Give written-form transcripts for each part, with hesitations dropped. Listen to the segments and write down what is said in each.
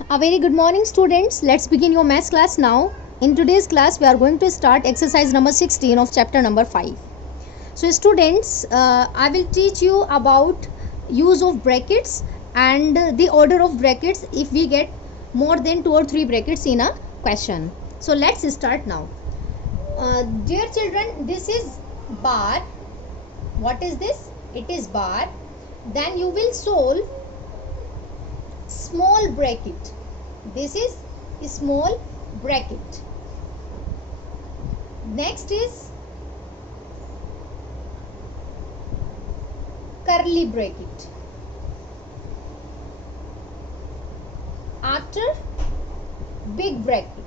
A very good morning, students. Let's begin your maths class now. In today's class, we are going to start exercise number 16 of chapter number 5. So, students, I will teach you about use of brackets and the order of brackets if we get more than 2 or 3 brackets in a question. So, let's start now. Dear children, this is bar. What is this? It is bar. Then you will solve small bracket. This is a small bracket. Next is curly bracket. After big bracket.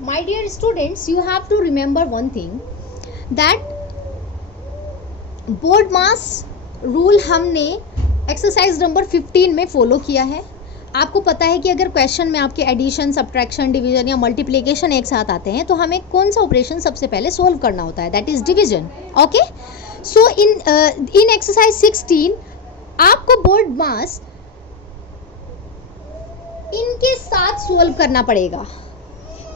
My dear students, you have to remember one thing, that board mass rule हमने exercise number 15 में follow किया है. आपको पता है कि अगर question में आपके एडिशन, सब्ट्रैक्शन, डिवीजन या मल्टीप्लिकेशन एक साथ आते हैं तो हमें कौन सा ऑपरेशन सबसे पहले सॉल्व करना होता है, that is division. Okay, so in exercise 16 आपको बोर्ड मास इनके साथ सॉल्व करना पड़ेगा.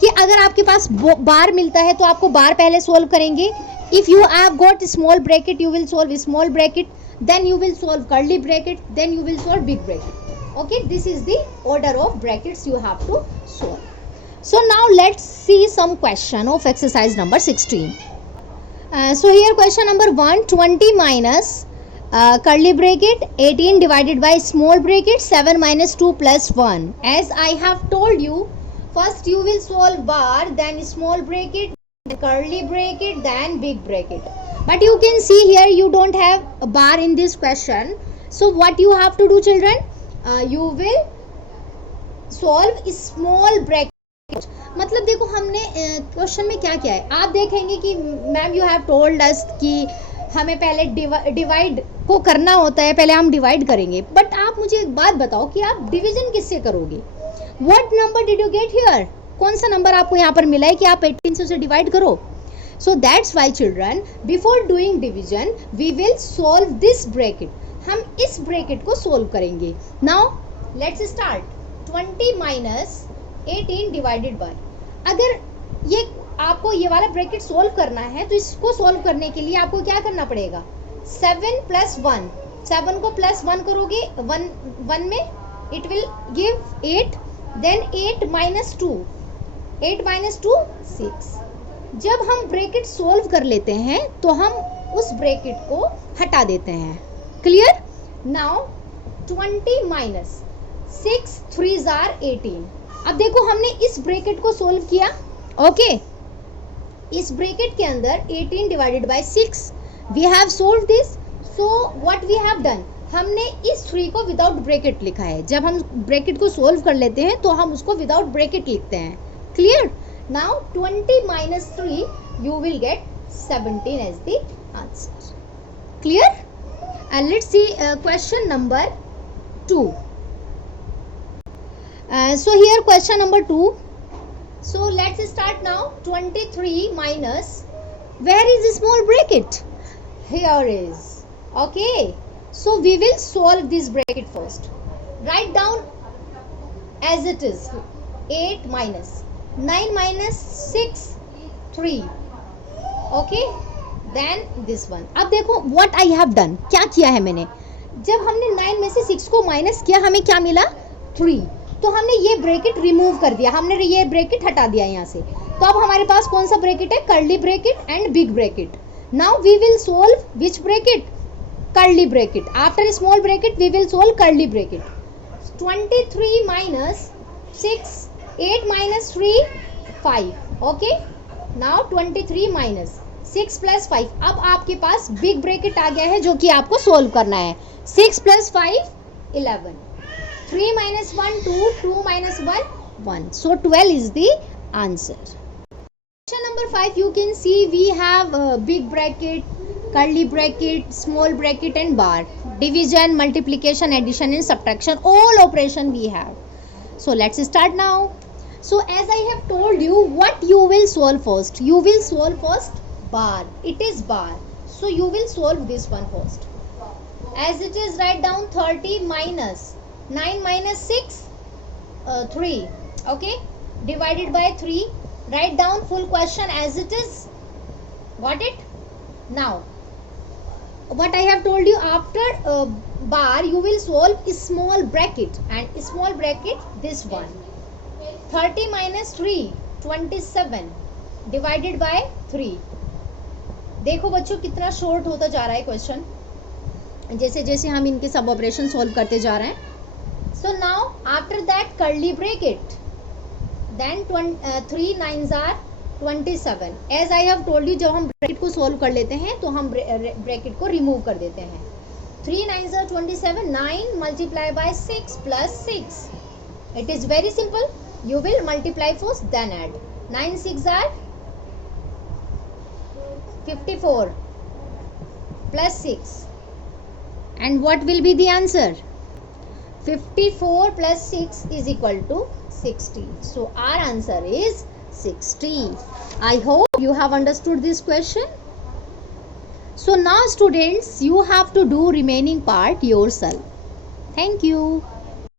कि अगर आपके पास बार मिलता है तो आपको बार पहले सॉल्व करेंगे. If you have got small bracket, you will solve small bracket, then you will solve curly bracket, then you will solve big bracket. Okay, this is the order of brackets you have to solve. So now let's see some question of exercise number 16. So here question number 1, 20 minus curly bracket 18 divided by small bracket 7 minus 2 plus 1. As I have told you, first you will solve bar, then small bracket, curly bracket, then big bracket. But you can see here you don't have a bar in this question. So what you have to do, children? You will solve small bracket. मतलब देखो हमने question में क्या किया है. आप देखेंगे कि ma'am you have told us कि हमें पहले डिवाइड को करना होता है, पहले हम डिवाइड करेंगे. बट आप मुझे एक बात बताओ कि आप डिवीजन किससे करोगे. What number did you get here? कौन सा नंबर आपको यहाँ पर मिला है कि आप 18 से उसे डिवाइड करो. So that's why children, before doing division we will solve this bracket. हम इस ब्रैकेट को सोल्व करेंगे. Now let's start. 20 minus 18 divided by. अगर ये आपको ये वाला ब्रैकेट सोल्व करना है तो इसको सोल्व करने के लिए आपको क्या करना पड़ेगा. 7 प्लस 1. 7 को प्लस 1 करोगे 1 में, it will give 8. Then 8 minus 2. 8 minus 2 6. जब हम ब्रैकेट सोल्व कर लेते हैं तो हम उस ब्रैकेट को हटा देते हैं. Clear. Now 20 minus 6 3s are 18. अब देखो हमने इस ब्रैकेट को सोल्व किया. ओके, इस ब्रैकेट के अंदर 18 divided by 6 we have solve this. So what we have done, हमने इस 3 को विदाउट ब्रैकेट लिखा है. जब हम ब्रैकेट को सोल्व कर लेते हैं तो हम उसको विदाउट ब्रैकेट लिखते हैं. Clear? Now 20 minus 3 you will get 17 as the answer. Clear? And let's see question number 2. So here question number 2. So let's start now. 23 minus, where is the small bracket? Here is. Okay, so we will solve this bracket first. Write down as it is. 8 minus 9 minus 6 3. Okay, then this one. अब देखो what I have done, क्या किया है मैंने. जब हमने 9 में से 6 को माइनस किया हमें क्या मिला 3. तो हमने ये ब्रैकेट रिमूव कर दिया, हमने ये ब्रैकेट हटा दिया यहाँ से. तो अब हमारे पास कौन सा ब्रैकेट है, curly bracket and big bracket. Now we will solve which bracket, curly bracket. After small bracket we will solve curly bracket. 23 minus 6, 8 minus 3 5. Okay, now 23 minus 6 plus 5. अब आपके पास बिग ब्रैकेट आ गया है जो कि आपको सोल्व करना है. 6 plus 5 11. 3 minus 1 2, 2 minus 1 1. So 12 is the answer. Question number 5, you can see we have big bracket, curly bracket, small bracket and bar. Division, multiplication, addition and subtraction, all operation we have. So let's start now. So as I have told you, what you will solve first? You will solve first bar. It is bar. So you will solve this one first. As it is, write down 30 minus 9 minus 6, 3. Okay, divided by 3. Write down full question as it is. Got it? Now, what I have told you, after bar you will solve a small bracket, and small bracket this one. 30 minus 3, 27 divided by 3. देखो बच्चों कितना short होता जा रहा है question, जैसे जैसे हम इनके सब ऑपरेशन सॉल्व करते जा रहे हैं. So now after that curly bracket, then 3 9s are 27. As I have told you, जब हम ब्रैकेट को सॉल्व कर लेते हैं तो हम ब्रैकेट को रिमूव कर देते हैं. 3 9s are 27. 9 multiply by 6 plus 6. It is very simple. You will multiply first, then add. 9 6 are 54 plus 6. And what will be the answer? 54 plus 6 is equal to 60. So our answer is 60. I hope you have understood this question. So now students, you have to do remaining part yourself. Thank you.